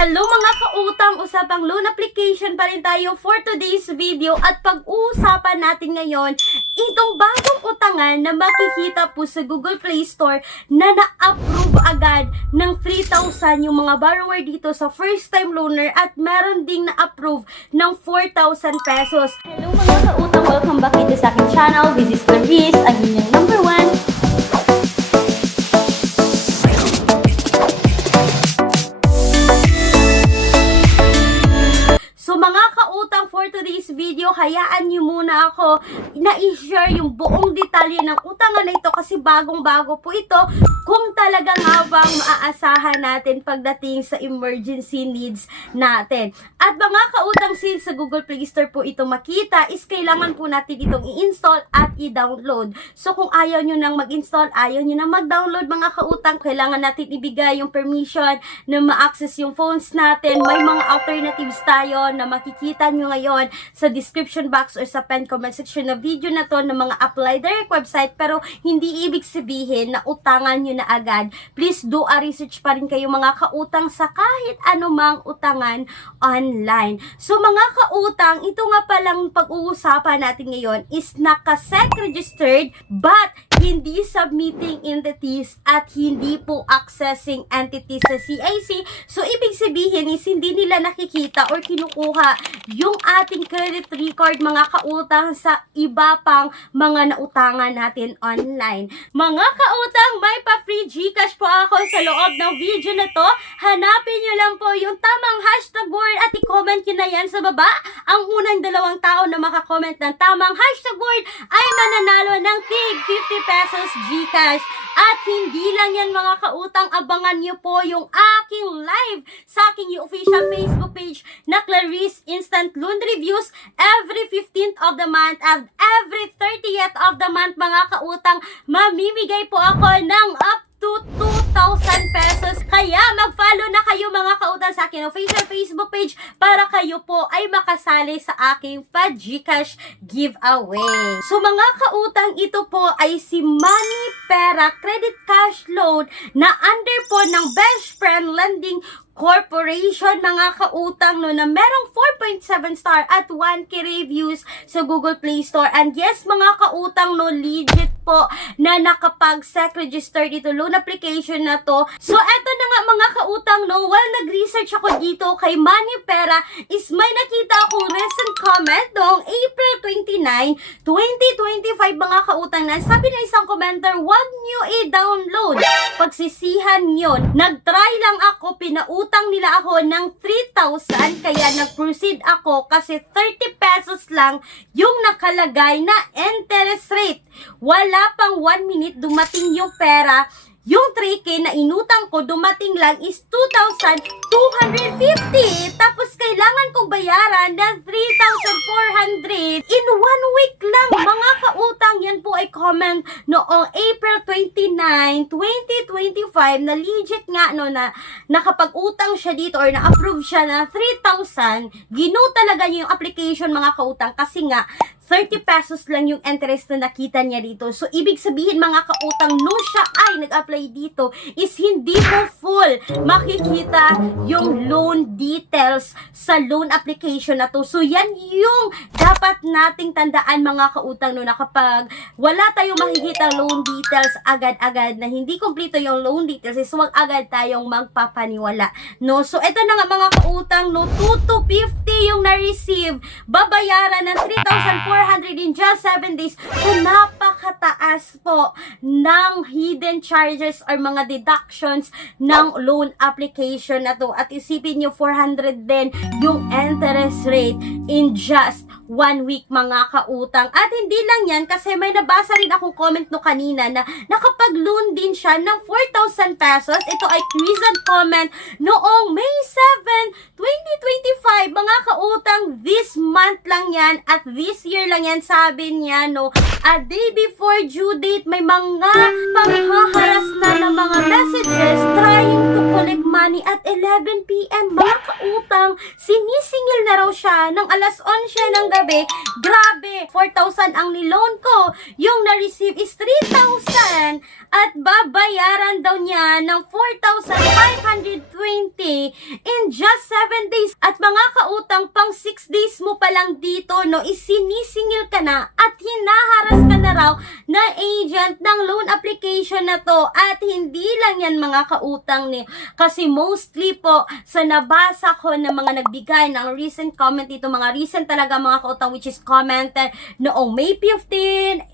Hello mga kautang, usapang loan application pa rin tayo for today's video at pag-uusapan natin ngayon itong bagong utangan na makikita po sa Google Play Store na na-approve agad ng 3,000 yung mga borrower dito sa first time loaner at meron ding na-approve ng 4,000 pesos. Hello mga kautang, welcome back dito sa aking channel. This is Clarice, ang inyong number 1. So mga kautang, for today's video, hayaan niyo muna ako na i-share yung buong detalye ng utangan na ito kasi bagong-bago po ito kung talaga nga bang maaasahan natin pagdating sa emergency needs natin. At mga kautang, since sa Google Play Store po ito makita, is kailangan po natin itong i-install at i-download. So kung ayaw nyo nang mag-install, ayaw nyo nang mag-download mga kautang, kailangan natin ibigay yung permission na ma-access yung phones natin. May mga alternatives tayo na makikita nyo ngayon sa description box or sa pen comment section na video na to ng mga apply direct website, pero hindi ibig sabihin na utangan nyo na agad. Please do a research pa rin kayo mga kautang sa kahit anumang utangan online. So mga kautang, ito nga palang pag-uusapan natin ngayon is naka-SEC registered but hindi submitting entities at hindi po accessing entities sa CIC. So, ibig sabihin is hindi nila nakikita or kinukuha yung ating credit record mga kautang sa iba pang mga nautangan natin online. Mga kautang, may pa-free Gcash po ako sa loob ng video na to. Hanapin nyo lang po yung tamang hashtag word at i-comment nyo na yan sa baba. Ang unang 2 tao na makakomment ng tamang hashtag word ay mananalo ng tig 50 pesos Gcash. At hindi lang yan mga kautang, abangan nyo po yung aking live sa aking official Facebook page na Clarice Instant Loan Reviews every 15th of the month and every 30th of the month mga kautang. Mamimigay po ako ng up to 2,000 pesos. Kaya mag-follow na kayo mga kautang sa aking official Facebook page para kayo po ay makasali sa aking pa-Gcash giveaway. So mga kautang, ito po ay si Money Pera Credit Cash Loan na under po ng Best Friend Lending Corporation mga kautang no, na merong 4.7 star at 1K reviews sa Google Play Store. And yes mga kautang no, legit po na nakapag-SEC register dito loan application na to. So eto na nga mga kautang no, while nag-research ako dito kay Money Pera is may nakita akong recent comment noong April 29, 2025 mga kautang na sabi na isang commenter, wag nyo i-download. Pagsisihan yun, nag-try lang ako, pinautang nila ako ng 3,000 kaya nag-proceed ako kasi 30 pesos lang yung nakalagay na interest rate. Wala pang 1 minute dumating yung pera. Yung 3K na inutang ko dumating lang is 2,250. Tapos kailangan kong bayaran ng 3,400 in 1 week lang mga kautang. Yan po ay comment noong April 29, 2025 na legit nga no, na nakapag-utang siya dito or na-approve siya na 3,000. Gino talaga niya yung application mga kautang kasi nga 30 pesos lang yung interest na nakita niya dito. So, ibig sabihin mga kautang, no siya ay nag-apply dito is hindi mo full makikita yung loan details sa loan application na to. So, yan yung dapat nating tandaan mga kautang no, na kapag wala tayong makikita loan details agad-agad na hindi kompleto yung loan details is wag agad tayong magpapaniwala. No? So, ito na nga mga kautang, no, 2,250 yung na-receive. Babayaran ng 3,400 in just 7 days. So, napakataas po ng hidden charges or mga deductions ng loan application na to. At isipin nyo, 400 din yung interest rate in just 1 week mga kautang. At hindi lang yan kasi may nabasa rin akong comment no kanina na nakapag-loan din siya ng 4,000 pesos. Ito ay recent comment noong May 7, 2025 mga kautang. This month month lang yan at this year lang yan, sabi niya, no, a day before due date, may mga panghaharas na ng mga messages trying to collect money at 11 p.m. Mga kautang, sinisingil na raw siya ng alas 11 ng gabi. Grabe, 4,000 ang niloan ko. Yung na-receive is 3,000 at babayaran daw niya ng 4,520 in just 7 days. At mga kautang, pang 6 days mo pa lang dito, no, isinisingil ka na at hinaharas ka na raw na agent ng loan application na to. At hindi lang yan mga kautang ni, kasi mostly po sa nabasa ko na mga nagbigay ng recent comment dito, mga recent talaga mga kautang, which is commented noong May 15,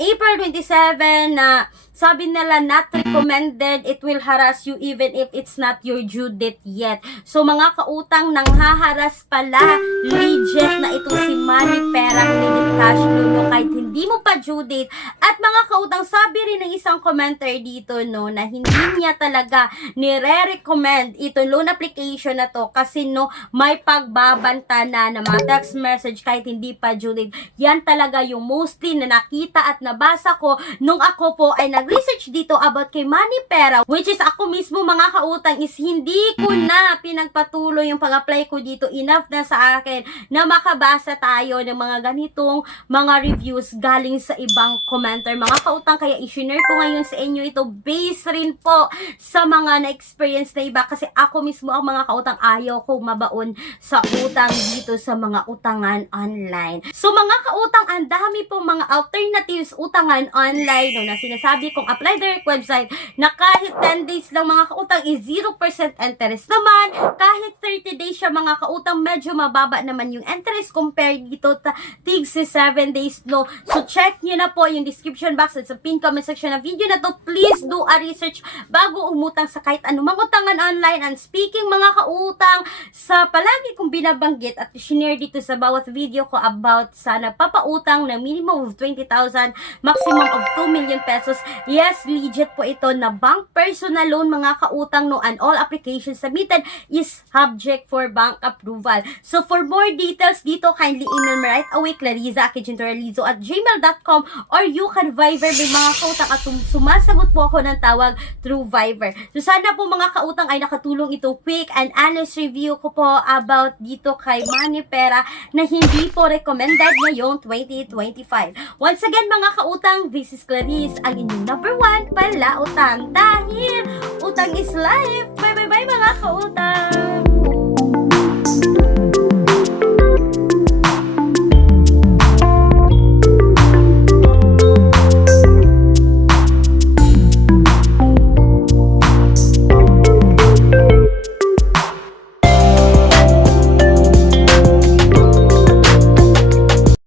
April 27 na sabi nila not recommended, it will harass you even if it's not your due date yet. So mga kautang, nanghaharas pala legit na ito si Money Pera Credit Cash Lolo kahit hindi mo pa due date. At mga kautang, sabi rin ng isang commenter dito, no, na hindi niya talaga nire-recommend itong loan application na to kasi, no, may pagbabanta na ng mga text message kahit hindi pa due date. Yan talaga yung mostly na nakita at nabasa ko nung ako po ay nag-research dito about kay Money Pera, which is ako mismo mga kautang is hindi ko na pinagpatuloy yung pag-apply ko dito. Enough na sa akin na makabasa tayo ng mga ganitong mga reviews galing sa ibang commenter mga kautang, kaya i-share ko ngayon sa inyo ito based rin po sa mga na-experience na iba kasi ako mismo ang mga kautang ayaw ko mabaon sa utang dito sa mga utangan online. So mga kautang, ang dami pong mga alternatives utangan online, no, na sinasabi kong apply direct website na kahit 10 days lang mga kautang is 0% interest naman. Kahit 30 days siya mga kautang, medyo mababa naman yung interest compared dito tig si 7 days, no. So check nyo na po yung description box at sa pin comment section na video na to. Please do a research bago umutang sa kahit anumang utangan online. And speaking mga kautang, sa palagi kong binabanggit at share dito sa bawat video ko about sa nagpapautang na minimum of 20,000, maximum of 2 million pesos. Yes, legit po ito na bank personal loan mga kautang, no, and all applications submitted is subject for bank approval. So for more details dito, kindly email me right away, clariza@gmail.com, or you can Viber may mga kautang at sumasagot po ako ng tawag through Viber. So sana po mga kautang ay nakatulong itong quick and honest review ko po about dito kay Money Pera na hindi po recommended ngayong 2025. Once again mga kautang, this is Clarice, ang inyong number 1 pala utang dahil utang is life. Bye bye bye mga kautang!